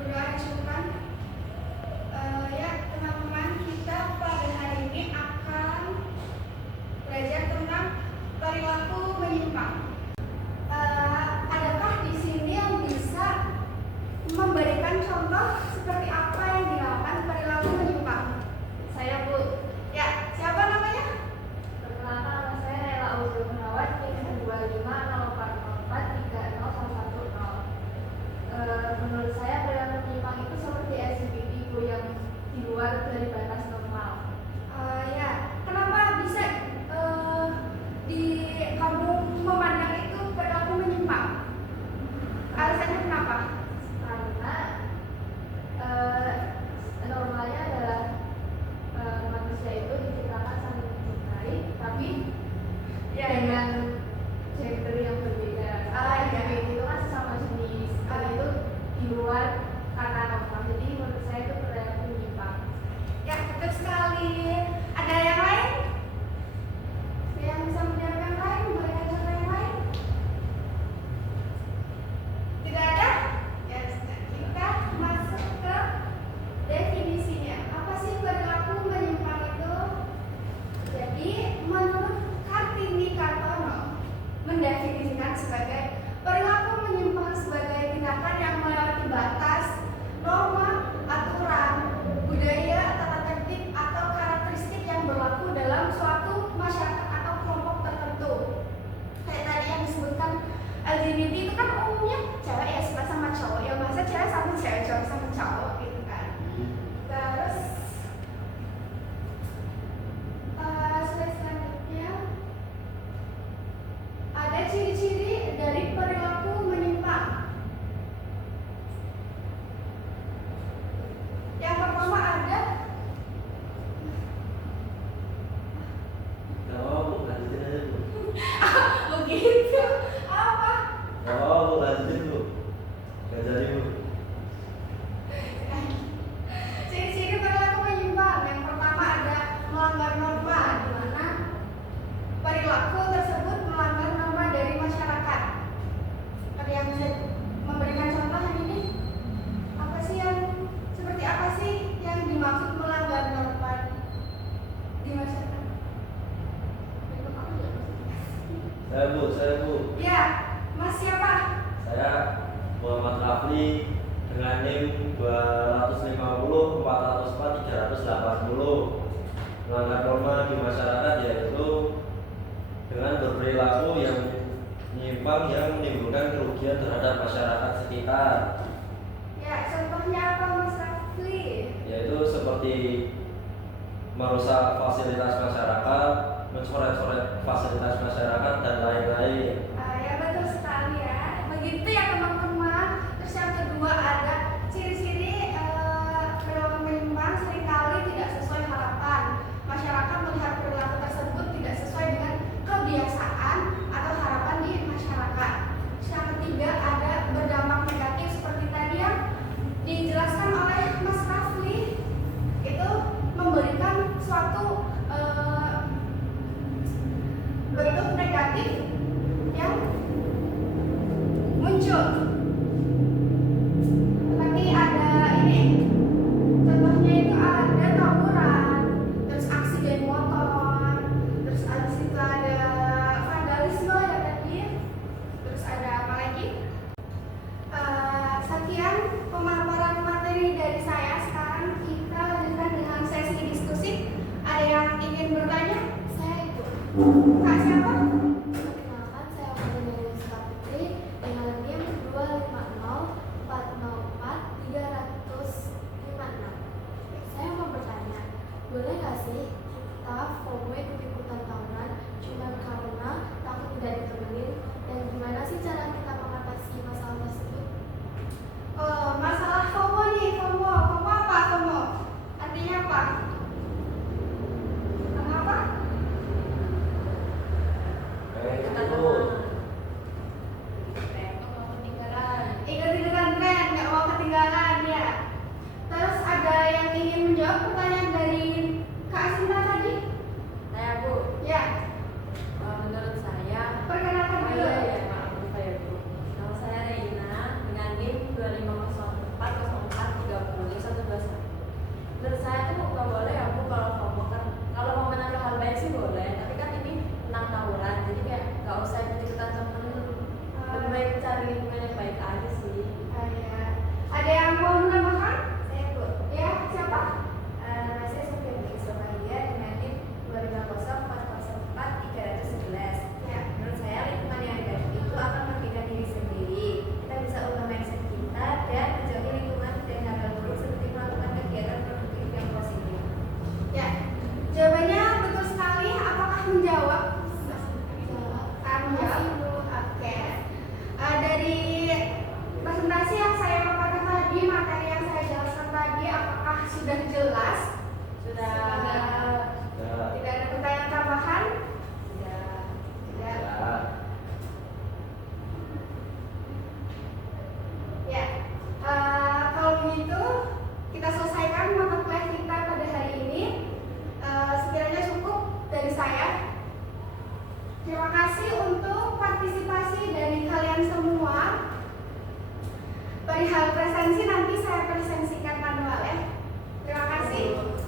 Berdoa syukuran. Ya teman-teman, kita pada hari ini akan belajar tentang perilaku menyimpang. Adakah di sini yang bisa memberikan contoh seperti apa yang dilakukan perilaku menyimpang? Saya, Bu. Ya, siapa namanya? Perkenalkan, nama saya Nela Auzul Gunawan, NIM 25044301110. Menurut saya perilaku menyimpang itu seperti LGBT yang di luar dari batas normal. Ya, kenapa bisa kamu memandang itu perilaku menyimpang? Alasannya kenapa? Karena normalnya adalah manusia itu diciptakan saling mencintai, tapi dengan gender yang berbeda. LGBT itu kan sesama jenis, dan itu di luar kata normal. Jadi menurut saya itu perilaku menyimpang. Ya, betul sekali. Ada yang lain? Yang bisa menjawab yang lain? Memberikan contoh yang lain? Tidak ada? Ya, kita masuk ke definisinya. Apa sih perilaku menyimpang itu? Jadi, menurut Kartini Kartono mendefinisikan sebagai perilaku menyimpang sebagai tindakan yang melewati batas, norma, aturan, budaya, tata tertib atau karakteristik yang berlaku dalam suatu masyarakat atau kelompok tertentu. Kayak tadi yang disebutkan LGBT itu kan umumnya cewek ya suka sama cowok, ya masa cewek sama cewek, cowok sama cowok gitu kan. Terus slide selanjutnya ada ciri-ciri dari perilaku menyimpang. Yang pertama ada Bu, lanjutin aja, Bu. begitu apa? Bu, lanjutin, Bu. Nggak jadi, Bu. Ciri-ciri perilaku menyimpang. Yang pertama ada melanggar norma, di mana perilaku tersebut melanggar norma dari masyarakat. Ada yang bisa memberikan contoh yang ini? Seperti apa sih yang dimaksud melanggar norma di masyarakat? Saya, Bu. Ya, Mas siapa? Saya Muhammad Rafli dengan NIM 2504404 380. Melanggar norma di masyarakat yaitu dengan berperilaku yang menyimpang yang menimbulkan kerugian terhadap masyarakat sekitar. Ya, contohnya apa Mas Rafli? Yaitu seperti merusak fasilitas masyarakat, mencoret-coret fasilitas masyarakat dan lain-lain. Ya betul sekali ya. Begitu ya teman-teman. Terus yang kedua ada ciri-ciri perilaku menyimpang seringkali tidak sesuai harapan. Masyarakat melihat perilaku tersebut tidak sesuai dengan kebiasaan atau harapan di masyarakat. Terus yang ketiga ada berdampak negatif seperti tadi yang dijelaskan oleh Mas Rafli, itu memberikan suatu bentuk negatif yang muncul. Tapi ada ini, contohnya itu ada tawuran, terus aksi geng motor, terus habis itu ada vandalisme ya tadi, terus ada apa lagi? Sekian pemaparan materi dari saya. Sekarang kita lanjutkan dengan sesi diskusi. Ada yang ingin bertanya? Saya itu. Kak siapa? Perkenalkan, saya Maria Rizka Putri dengan NIM 250443056. Saya mau bertanya, boleh nggak sih kita FOMO ikut-ikutan tawuran cuma karena takut tidak ditemenin, dan gimana sih cara kita mengatasi masalah tersebut? Masalah FOMO nih, FOMO. FOMO apa FOMO? Artinya apa? Kenapa? Itu Ikut ikutan tren, nggak mau ketinggalan ya. Terus ada yang ingin menjawab pertanyaan dari Kak Sinta tadi? Saya, Bu. Ya, Menurut saya, perkenalkan dulu. maaf lupa ya, Bu. Nama saya Reina dengan NIM 2504404 kasih untuk partisipasi dari kalian semua. Perihal presensi nanti saya presensikan manual ya. Terima kasih.